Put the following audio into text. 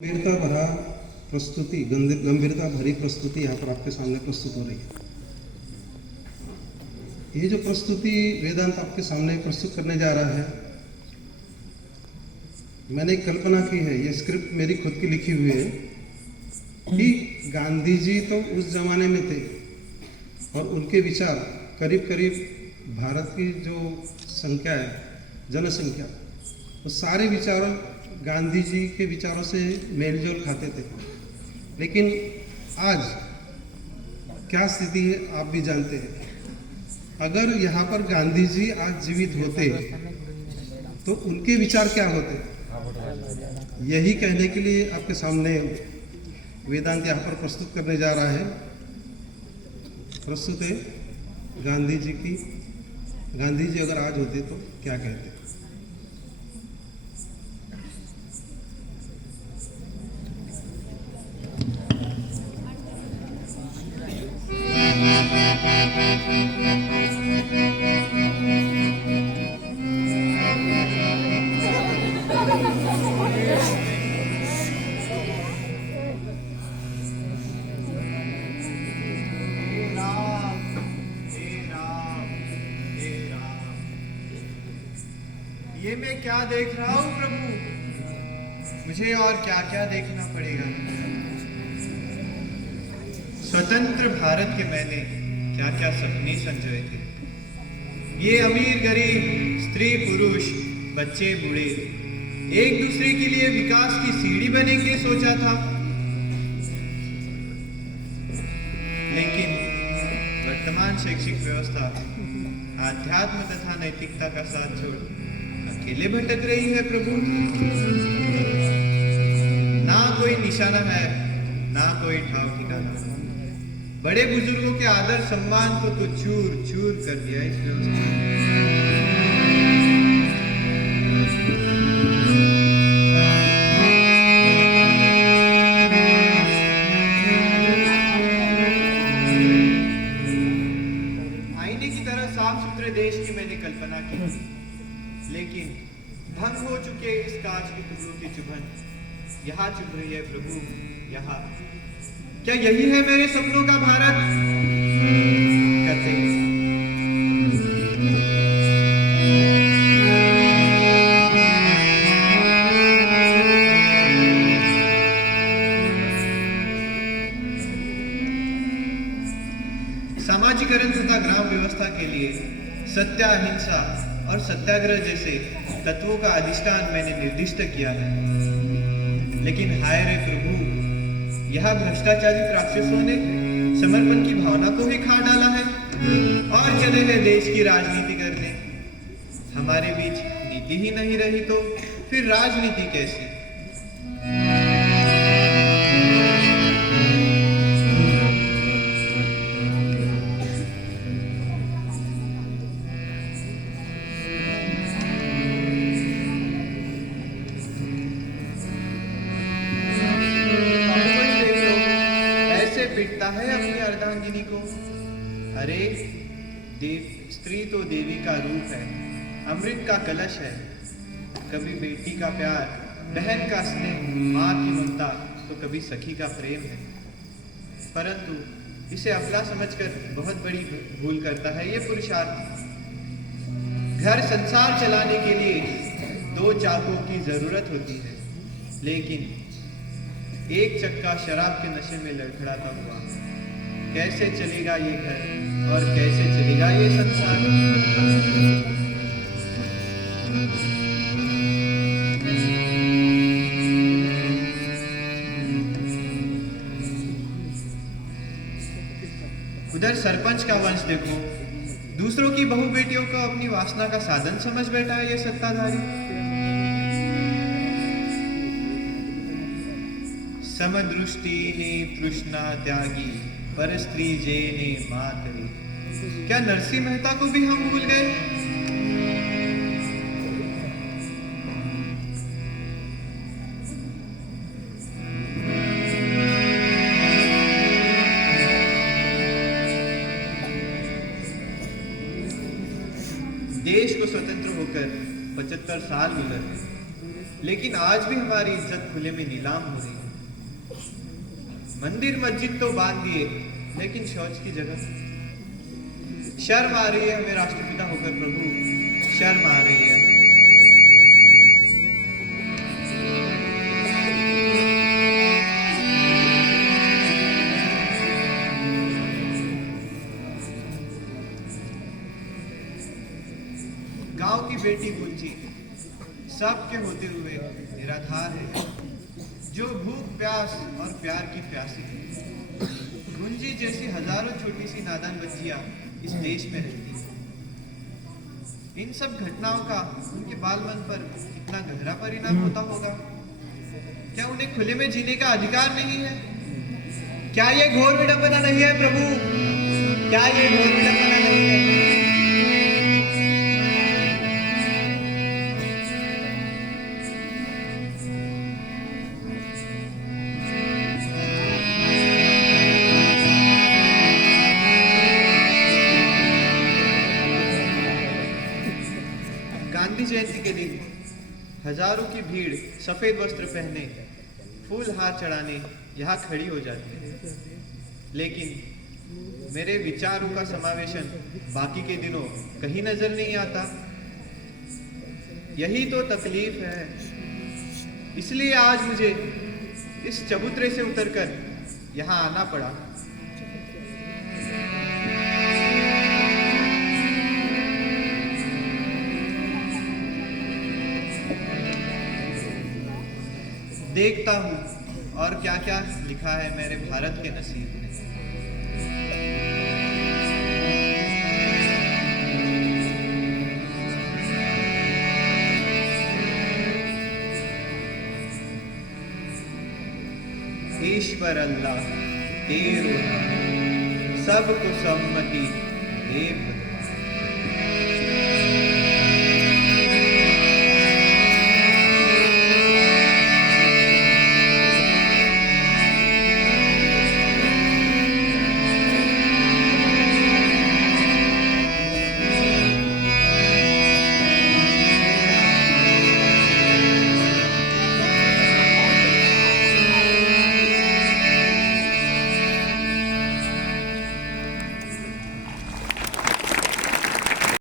गंभीरता भरा प्रस्तुति गंभीरता भरी प्रस्तुति यहाँ पर आपके सामने प्रस्तुत हो रही है। ये जो प्रस्तुति वेदांत आपके सामने प्रस्तुत करने जा रहा है, मैंने एक कल्पना की है, ये स्क्रिप्ट मेरी खुद की लिखी हुई है कि गांधी जी तो उस जमाने में थे और उनके विचार करीब करीब भारत की जो संख्या है, जनसंख्या, वो सारे विचारों गांधी जी के विचारों से मेलजोल खाते थे। लेकिन आज क्या स्थिति है आप भी जानते हैं। अगर यहाँ पर गांधी जी आज जीवित होते तो उनके विचार क्या होते, यही कहने के लिए आपके सामने वेदांत यहाँ पर प्रस्तुत करने जा रहा है। प्रस्तुत है गांधी जी की। गांधी जी अगर आज होते तो क्या कहते। ये मैं क्या देख रहा हूँ प्रभु, मुझे और क्या क्या देखना पड़ेगा। स्वतंत्र भारत के मैंने क्या क्या सपने संजोए थे। ये अमीर गरीब, स्त्री पुरुष, बच्चे बूढ़े एक दूसरे के लिए विकास की सीढ़ी बनेंगे सोचा था। लेकिन वर्तमान शैक्षिक व्यवस्था आध्यात्म तथा नैतिकता का साथ छोड़ अकेले भटक रही है प्रभु। ना कोई निशाना है, ना कोई ठाव ठिकाना। बड़े बुजुर्गों के आदर सम्मान को तो चूर चूर कर दिया इस व्यवस्था ने। आईने की तरह साफ सुथरे देश की मैंने कल्पना की, लेकिन भंग हो चुके इस कांच के टुकड़ों की चुभन यहाँ चुभ रही है प्रभु, यहाँ। क्या यही है मेरे सपनों का भारत? कहते हैं सामाजिकरण तथा ग्राम व्यवस्था के लिए सत्य, अहिंसा और सत्याग्रह जैसे तत्वों का अधिष्ठान मैंने निर्दिष्ट किया है। लेकिन हाय रे प्रभु, यह भ्रष्टाचारी राक्षसों ने समर्पण की भावना को ही खा डाला है और चले हैं देश की राजनीति करने। हमारे बीच नीति ही नहीं रही तो फिर राजनीति कैसी? पिटता है अपनी अर्धांगिनी को। अरे देव, स्त्री तो देवी का रूप है, अमृत का कलश है। कभी बेटी का प्यार, बहन का स्नेह, माँ की ममता, तो कभी सखी का प्रेम है। परंतु इसे अपना समझकर बहुत बड़ी भूल करता है ये पुरुषार्थ। घर संसार चलाने के लिए दो चाकों की जरूरत होती है, लेकिन एक चक्का शराब के नशे में लड़खड़ाता हुआ कैसे चलेगा ये घर और कैसे चलेगा ये संसार? उधर सरपंच का वंश देखो, दूसरों की बहू बेटियों को अपनी वासना का साधन समझ बैठा है ये सत्ताधारी। समदृष्टिने तृष्णा त्यागी, पर स्त्री जेने मातरी। क्या नरसिंह मेहता को भी हम भूल गए? देश को स्वतंत्र होकर 75 साल गुजर गए। लेकिन आज भी हमारी इज्जत खुले में नीलाम हो रही है। मंदिर मस्जिद तो बांध दिए, लेकिन शौच की जगह। शर्म आ रही है हमें राष्ट्रपिता होकर प्रभु, शर्म आ रही है। गांव की बेटी गुंजी सबके होते हुए निराधार है, जो भूख प्यास और प्यार की प्यासी है। गुंजी जैसी हजारों छोटी सी नादान बच्चियां इस देश में रहती हैं। इन सब घटनाओं का उनके बाल मन पर कितना गहरा परिणाम होता होगा। क्या उन्हें खुले में जीने का अधिकार नहीं है? क्या ये घोर विडंबना नहीं है प्रभु? क्या ये घोर विडंबना नहीं है? गांधी जयंती के दिन हजारों की भीड़ सफेद वस्त्र पहने, फूल हार चढ़ाने यहाँ खड़ी हो जाती है। लेकिन मेरे विचारों का समावेशन बाकी के दिनों कहीं नजर नहीं आता। यही तो तकलीफ है। इसलिए आज मुझे इस चबूतरे से उतरकर यहाँ आना पड़ा। देखता हूँ और क्या क्या लिखा है मेरे भारत के नसीब में। ईश्वर अल्लाह तेरो नाम, सबको सम्मति दे भगवान।